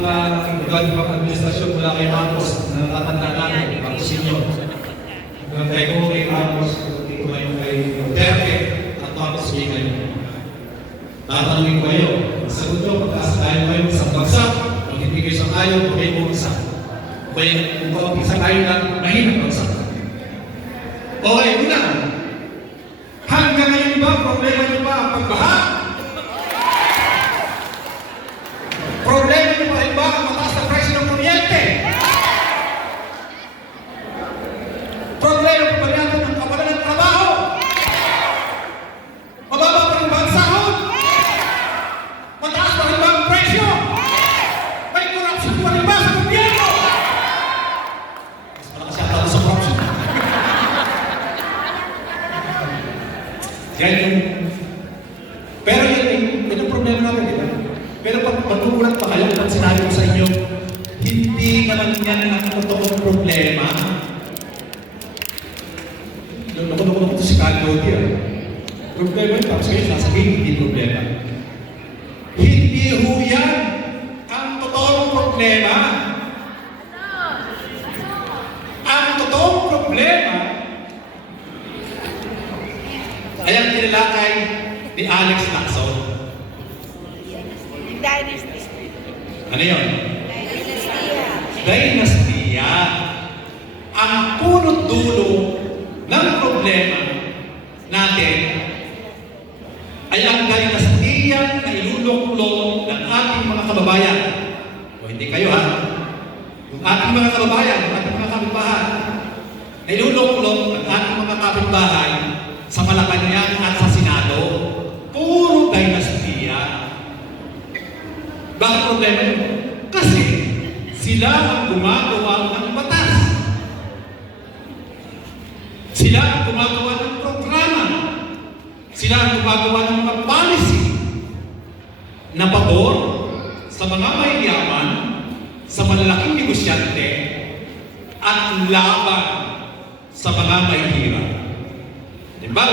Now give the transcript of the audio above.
mga ibang administrasyon mula kay Marcos na natatanda natin, Marcos Senior. Hanggang kay Cory Marcos, tumayo kay Duterte at Marcos Senior. Tatanungin ko kayo, sagot nyo, pagkasakayan kayo sa bagsak, pag hindi kayo sangayon, huwag kayo bumagsak. Kung isang kayo lang, mahirap bagsak. Okay, una. Hanggang ngayon ba, problema nyo ba ang pagbaha? Problema nyo ba ang mataas na presyo ng kuryente? Problema pa ba natin ang kawalan ng trabaho? Mababa pa rin ba ang sahod? Mataas pa rin ba ang presyo? May korupsyon pa rin ba sa gobyerno? Mas malakas yata ako sa korupsyon. Yan yung... Pero yun ang problema natin, di ba? Pero pag magkukulat pa kayo, pag sinabi ko sa inyo, hindi naman yan ang totoong problema. Loko-loko ito si Carlo Diaz. Problema yun, tapos kayo sasabihin, hindi problema. Hindi ho yan ang totoong problema. Ang totoong problema ay ang tinalakay ni Alex Lacson. Dynasty. Ano yun? Dynastia. Dynastia. Ang punot dulo ng problema natin ay ang dynastia na iluluklong ng ating mga kababayan. O hindi kayo ha? Yung ating mga kababayan, yung ating mga kapitbahay, na iluluklong ng ating mga kapitbahay sa Malacanang at sa Senado. Puro dynastia. Bakit problema yun? Kasi sila ang gumagawa ng batas. Sila ang gumagawa ng programa. Sila ang gumagawa ng mga policy na pabor sa mga mayayaman, sa malalaking negosyante, at laban sa mga mahihirap. Diba?